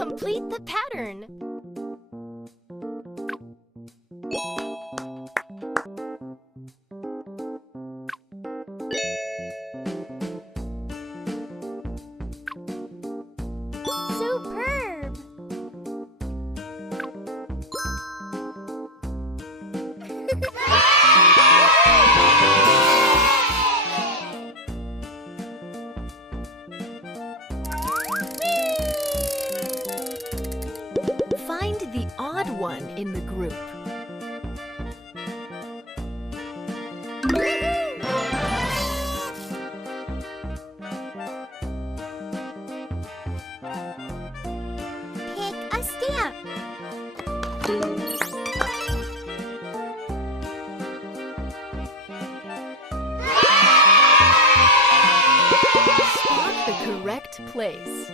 Complete the pattern. Superb! Find the odd one in the group. Pick a stamp. Spot the correct place.